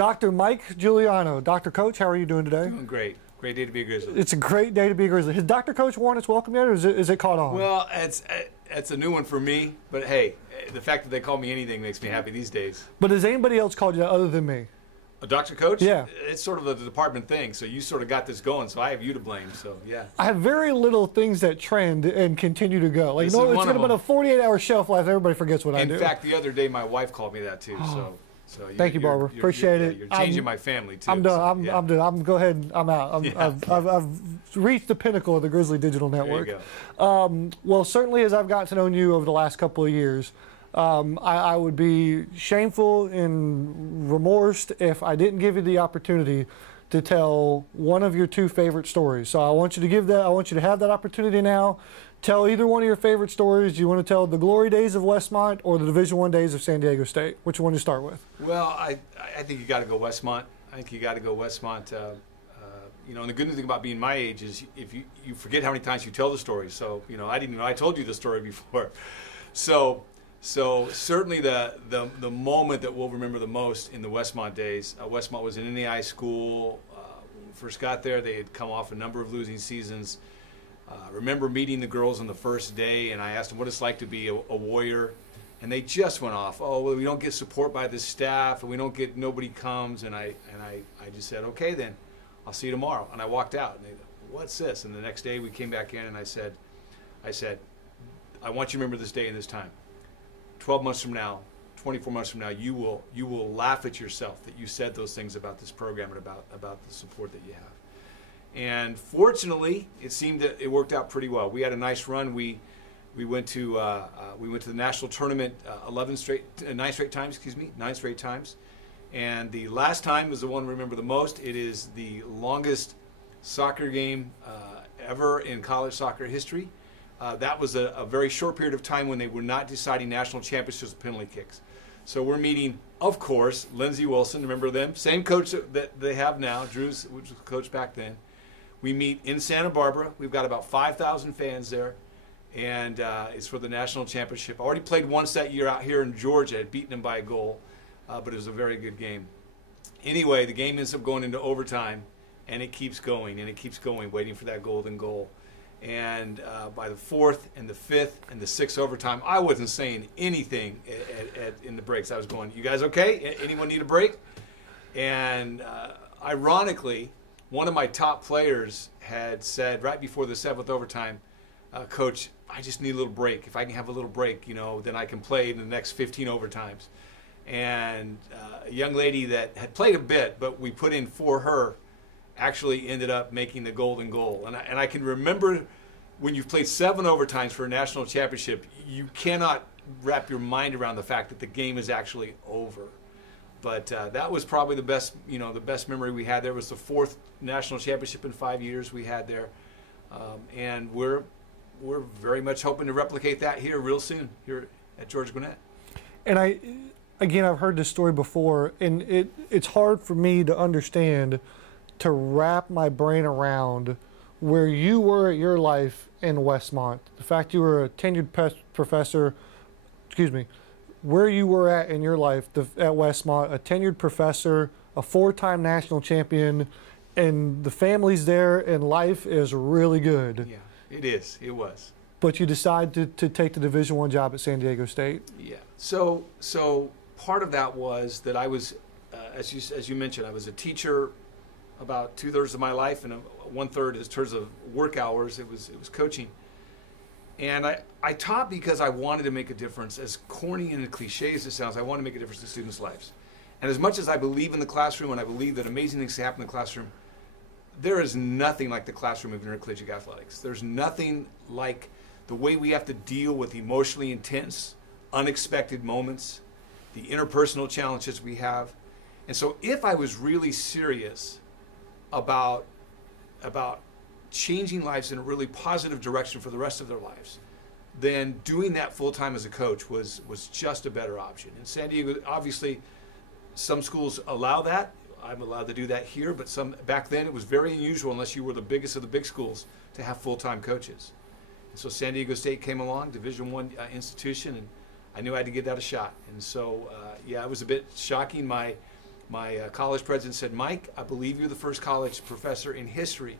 Dr. Mike Giuliano. Dr. Coach, how are you doing today? Doing great. Great day to be a Grizzly. It's a great day to be a Grizzly. Has Dr. Coach worn its welcome yet, or is it caught on? Well, it's a new one for me, but hey, the fact that they call me anything makes me happy these days. But has anybody else called you that other than me? A Dr. Coach? Yeah. It's sort of a department thing, so you sort of got this going, so I have you to blame, so yeah. I have very little things that trend and continue to go. Like, This no, is it's one going to of be a 48-hour shelf life. Everybody forgets what I do. In fact, the other day my wife called me that too, so Thank you, Barbara. Appreciate it. You're changing my family too. I'm done. So, I'm done. I'm go ahead. And I'm out. I've reached the pinnacle of the Grizzly Digital Network. There you go. Well, certainly as I've gotten to know you over the last couple of years, I would be shameful and remorsed if I didn't give you the opportunity to tell one of your two favorite stories. So I want you to give that. I want you to have that opportunity now. Tell either one of your favorite stories. Do you want to tell the glory days of Westmont or the Division I days of San Diego State? Which one do you start with? Well, I think you got to go Westmont. I think you got to go Westmont. You know, and the good thing about being my age is if you forget how many times you tell the story. So, you know, I didn't know I told you the story before. So certainly the moment that we'll remember the most in the Westmont days. Westmont was an NAI school. When we first got there, they had come off a number of losing seasons. I remember meeting the girls on the first day, and I asked them what it's like to be a Warrior, and they just went off. Oh, well, we don't get support by the staff, and we don't get, nobody comes, and I just said, okay, then I'll see you tomorrow. And I walked out, and they go, what's this? And the next day we came back in, and I said, I want you to remember this day and this time. 12 months from now, 24 months from now, you will laugh at yourself that you said those things about this program and about the support that you have. And fortunately, it seemed that it worked out pretty well. We had a nice run. We went to the national tournament 9 straight times. And the last time is the one we remember the most. It is the longest soccer game ever in college soccer history. That was a very short period of time when they were not deciding national championships with penalty kicks. So we're meeting, of course, Lindsey Wilson. Remember them? Same coach that they have now, Drew's, which was the coach back then. We meet in Santa Barbara. We've got about 5,000 fans there, and it's for the national championship. I already played once that year out here in Georgia. I'd beaten them by a goal, but it was a very good game. Anyway, the game ends up going into overtime, and it keeps going, and it keeps going, waiting for that golden goal. And by the fourth and the fifth and the sixth overtime, I wasn't saying anything in the breaks. I was going, you guys okay? Anyone need a break? And ironically, one of my top players had said right before the seventh overtime, Coach, I just need a little break. If I can have a little break, you know, then I can play in the next 15 overtimes. And a young lady that had played a bit, but we put in for her, actually ended up making the golden goal. And I can remember when you've played 7 overtimes for a national championship, you cannot wrap your mind around the fact that the game is actually over. But that was probably the best, you know, the best memory we had there. Was the 4th national championship in 5 years we had there, and we're very much hoping to replicate that here real soon here at George Gwinnett. And I've heard this story before, and it's hard for me to understand, to wrap my brain around where you were at your life in Westmont. The fact you were a tenured professor, where you were at in your life at Westmont, a tenured professor, a 4-time national champion, and the family's there and life is really good. Yeah, it is. It was. But you decide to take the Division I job at San Diego State. Yeah. So part of that was that I was, as you mentioned, I was a teacher about 2/3 of my life, and 1/3 in terms of work hours. It was coaching. And I taught because I wanted to make a difference. As corny and cliche as it sounds, I wanted to make a difference in students' lives. And as much as I believe in the classroom and I believe that amazing things happen in the classroom, there is nothing like the classroom of intercollegiate athletics. There's nothing like the way we have to deal with emotionally intense, unexpected moments, the interpersonal challenges we have. And so if I was really serious about changing lives in a really positive direction for the rest of their lives, then doing that full-time as a coach was just a better option. In San Diego, obviously, some schools allow that. I'm allowed to do that here, but back then it was very unusual, unless you were the biggest of the big schools, to have full-time coaches. And so San Diego State came along, Division I institution, and I knew I had to give that a shot. And so, yeah, it was a bit shocking. My my college president said, Mike, I believe you're the first college professor in history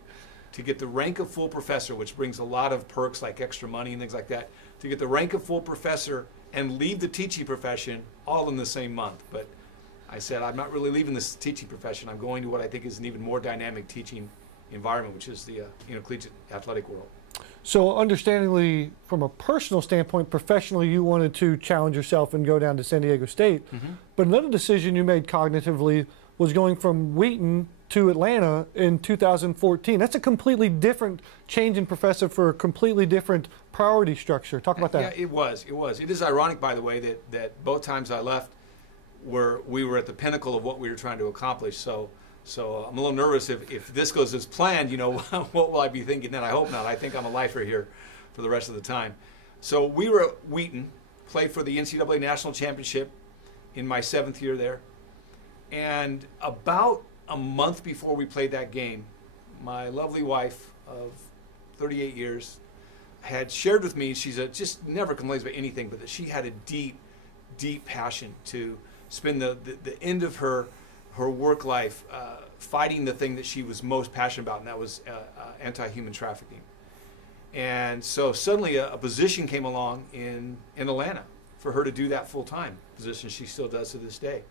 to get the rank of full professor, which brings a lot of perks like extra money and things like that, to get the rank of full professor and leave the teaching profession all in the same month. But I said, I'm not really leaving this teaching profession. I'm going to what I think is an even more dynamic teaching environment, which is the collegiate athletic world. So understandingly, from a personal standpoint, professionally, you wanted to challenge yourself and go down to San Diego State. But another decision you made cognitively was going from Wheaton to Atlanta in 2014. That's a completely different change in professor for a completely different priority structure. Talk about that. Yeah, it was. It is ironic, by the way, that both times I left, we were at the pinnacle of what we were trying to accomplish. So I'm a little nervous if this goes as planned, what will I be thinking then? I hope not. I think I'm a lifer here for the rest of the time. So we were at Wheaton, played for the NCAA National Championship in my 7th year there. And about a month before we played that game, my lovely wife of 38 years had shared with me, just never complains about anything, but that she had a deep, deep passion to spend the end of her work life fighting the thing that she was most passionate about, and that was anti-human trafficking. And so suddenly a position came along in Atlanta for her to do that full time, position she still does to this day.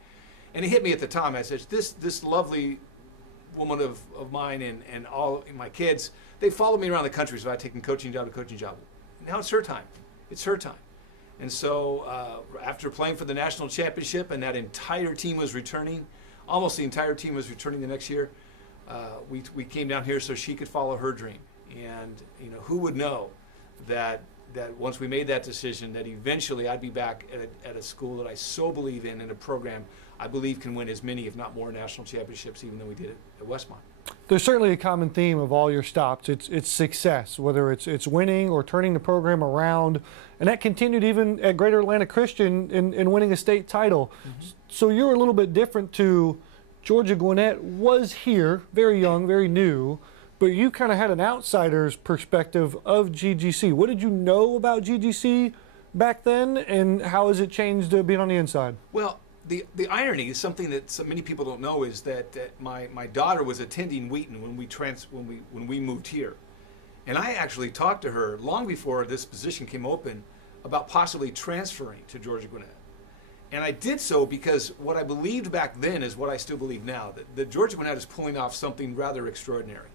And it hit me at the time. I said, this lovely woman of mine and all my kids, they followed me around the country, so I taken coaching job to coaching job. Now it's her time. It's her time. And so after playing for the national championship and that entire team was returning, almost the entire team was returning the next year, we came down here so she could follow her dream. And who would know that once we made that decision, that eventually I'd be back at a school that I so believe in a program I believe can win as many, if not more, national championships, even though we did it at Westmont. There's certainly a common theme of all your stops. It's success, whether it's winning or turning the program around. And that continued even at Greater Atlanta Christian in winning a state title. So you're a little bit different to Georgia Gwinnett was here, very young, very new, but you kind of had an outsider's perspective of GGC. What did you know about GGC back then, and how has it changed being on the inside? Well, the irony is something that so many people don't know is that my daughter was attending Wheaton when we moved here, and I actually talked to her long before this position came open about possibly transferring to Georgia Gwinnett, and I did so because what I believed back then is what I still believe now, that Georgia Gwinnett is pulling off something rather extraordinary.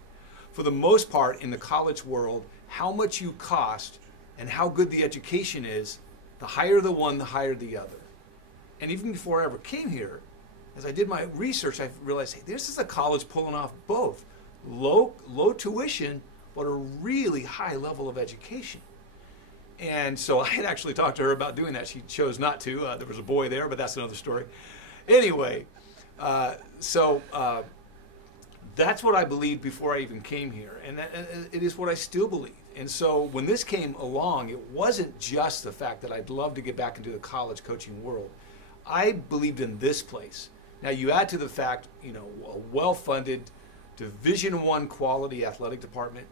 For the most part in the college world, how much you cost and how good the education is, the higher the one, the higher the other. And even before I ever came here, as I did my research, I realized, hey, this is a college pulling off both low tuition, but a really high level of education. And so I had actually talked to her about doing that. She chose not to. There was a boy there, but that's another story. Anyway, that's what I believed before I even came here, and it is what I still believe. And so when this came along, it wasn't just the fact that I'd love to get back into the college coaching world. I believed in this place. Now you add to the fact, a well-funded Division I quality athletic department,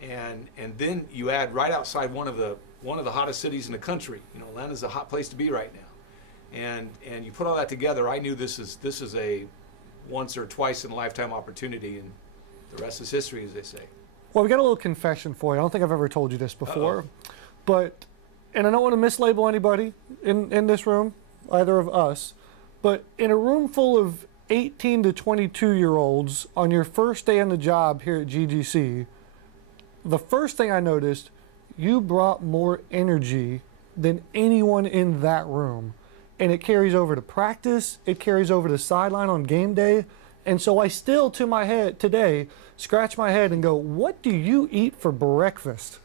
and then you add right outside one of the hottest cities in the country. Atlanta's a hot place to be right now, and you put all that together. I knew this is a once or twice in a lifetime opportunity, and the rest is history, as they say. Well, we got a little confession for you. I don't think I've ever told you this before, but, and I don't want to mislabel anybody in this room, either of us, but in a room full of 18 to 22-year-olds on your first day on the job here at GGC, the first thing I noticed, you brought more energy than anyone in that room. And it carries over to practice, it carries over to sideline on game day. And so I still, to my head today, scratch my head and go, what do you eat for breakfast?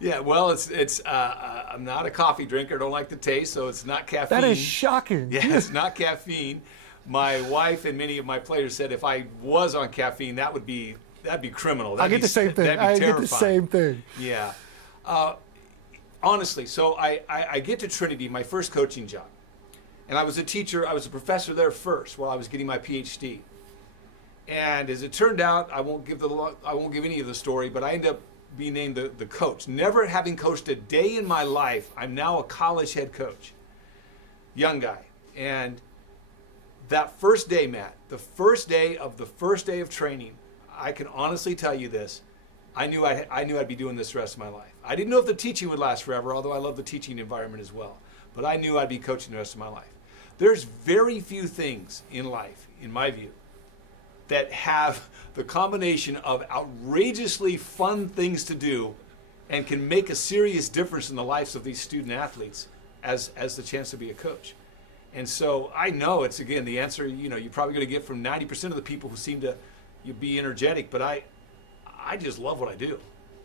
Yeah, well, I'm not a coffee drinker. I don't like the taste, so it's not caffeine. That is shocking. Yeah, it's not caffeine. My wife and many of my players said if I was on caffeine, that'd be criminal. I get the same thing. I get the same thing. Yeah. Honestly, so I get to Trinity, my first coaching job. And I was a teacher, I was a professor there first while I was getting my PhD. And as it turned out, I won't give any of the story, but I ended up being named the coach. Never having coached a day in my life, I'm now a college head coach. Young guy. And that first day, Matt, the first day of training, I can honestly tell you this. I knew I'd be doing this the rest of my life. I didn't know if the teaching would last forever, although I love the teaching environment as well. But I knew I'd be coaching the rest of my life. There's very few things in life, in my view, that have the combination of outrageously fun things to do and can make a serious difference in the lives of these student athletes as the chance to be a coach. And so I know it's, again, the answer, you're probably going to get from 90% of the people who seem to be energetic, but I just love what I do.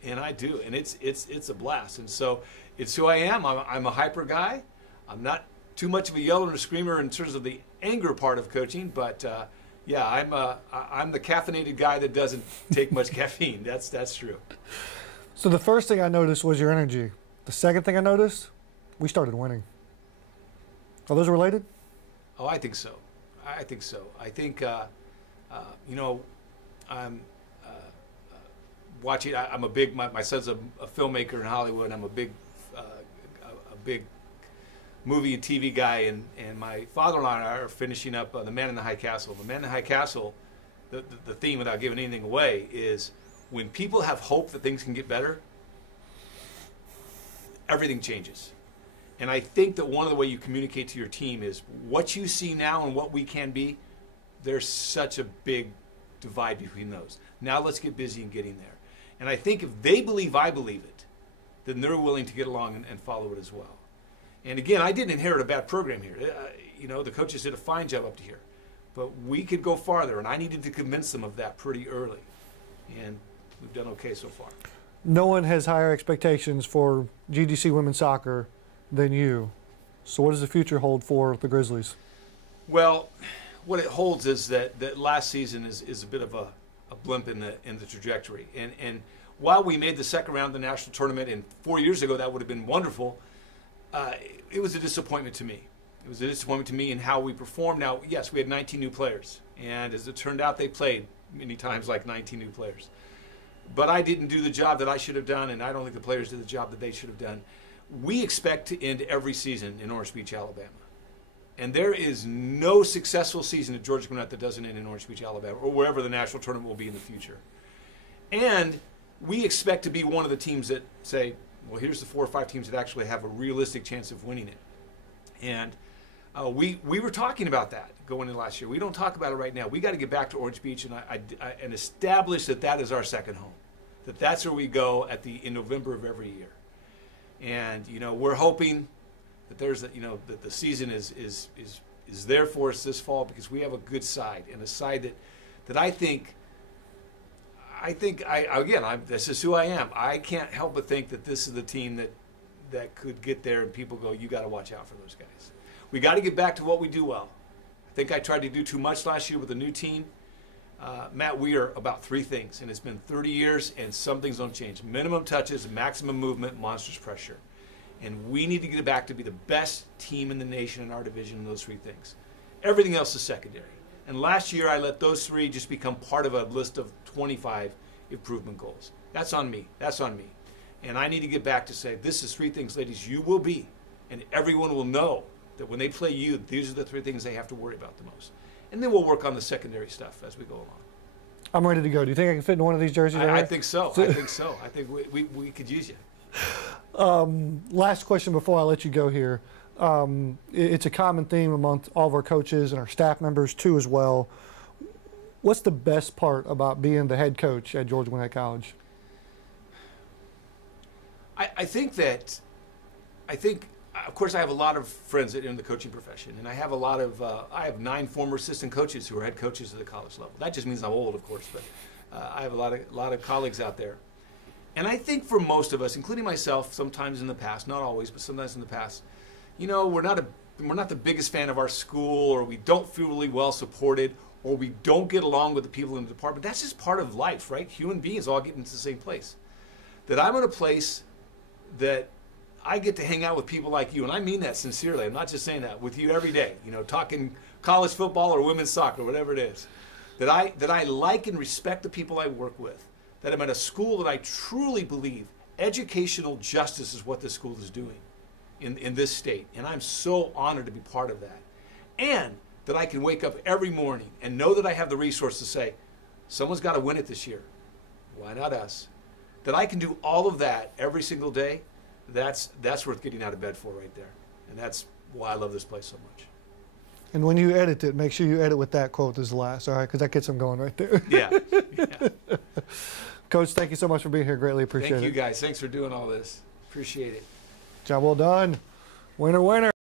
And I do. And it's a blast. And so it's who I am. I'm a hyper guy. I'm not too much of a yeller and a screamer in terms of the anger part of coaching, but yeah, I'm the caffeinated guy that doesn't take much caffeine. That's true. So the first thing I noticed was your energy. The second thing I noticed, we started winning. Are those related? Oh, I think so. I think so. I think, I'm watching. I'm a big. My son's a filmmaker in Hollywood. I'm a big movie and TV guy, and my father-in-law and I are finishing up The Man in the High Castle. The Man in the High Castle, the theme, without giving anything away, is when people have hope that things can get better, everything changes. And I think that one of the ways you communicate to your team is what you see now and what we can be. There's such a big divide between those. Now let's get busy in getting there. And I think if they believe I believe it, then they're willing to get along and follow it as well. And again, I didn't inherit a bad program here. The coaches did a fine job up to here. But we could go farther, and I needed to convince them of that pretty early. And we've done okay so far. No one has higher expectations for GDC women's soccer than you. So what does the future hold for the Grizzlies? Well, what it holds is that last season is a bit of a blimp in the trajectory. And while we made the second round of the national tournament, and 4 years ago that would have been wonderful, it was a disappointment to me. It was a disappointment to me in how we performed. Now, yes, we had 19 new players, and as it turned out, they played many times like 19 new players. But I didn't do the job that I should have done, and I don't think the players did the job that they should have done. We expect to end every season in Orange Beach, Alabama. And there is no successful season at Georgia Gwinnett that doesn't end in Orange Beach, Alabama, or wherever the national tournament will be in the future. And we expect to be one of the teams that say, well, here's the 4 or 5 teams that actually have a realistic chance of winning it. And we were talking about that going into last year. We don't talk about it right now. We got to get back to Orange Beach and establish that is our second home, that's where we go in November of every year. And we're hoping that that the season is there for us this fall, because we have a good side, and a side that I think this is who I am. I can't help but think that this is the team that could get there, and people go, you got to watch out for those guys. We got to get back to what we do well. I think I tried to do too much last year with a new team. Matt, we are about 3 things, and it's been 30 years, and some things don't change. Minimum touches, maximum movement, monstrous pressure. And we need to get back to be the best team in the nation in our division in those 3 things. Everything else is secondary. And last year I let those 3 just become part of a list of 25 improvement goals. That's on me. That's on me. And I need to get back to say, this is 3 things, ladies, you will be. And everyone will know that when they play you, these are the 3 things they have to worry about the most. And then we'll work on the secondary stuff as we go along. I'm ready to go. Do you think I can fit in one of these jerseys? I think so. I think so. I think we could use you. Last question before I let you go here. It's a common theme amongst all of our coaches and our staff members too as well. What's the best part about being the head coach at Georgia Gwinnett College? I think, of course, I have a lot of friends in the coaching profession, and I have I have 9 former assistant coaches who are head coaches at the college level. That just means I'm old, of course, but I have a lot of colleagues out there. And I think for most of us, including myself, sometimes in the past, not always, but sometimes in the past, we're not the biggest fan of our school, or we don't feel really well supported, or we don't get along with the people in the department. That's just part of life, right? Human beings all get into the same place. That I'm in a place that I get to hang out with people like you, and I mean that sincerely. I'm not just saying that, with you every day, talking college football or women's soccer, whatever it is. That I like and respect the people I work with. That I'm at a school that I truly believe educational justice is what this school is doing in this state. And I'm so honored to be part of that. And that I can wake up every morning and know that I have the resource to say, someone's got to win it this year. Why not us? That I can do all of that every single day, that's worth getting out of bed for right there. And that's why I love this place so much. And when you edit it, make sure you edit with that quote as last, all right? Because that gets them going right there. Yeah. Coach, thank you so much for being here. Greatly appreciate it. Thank you guys. Thanks for doing all this. Appreciate it. Job well done. Winner, winner.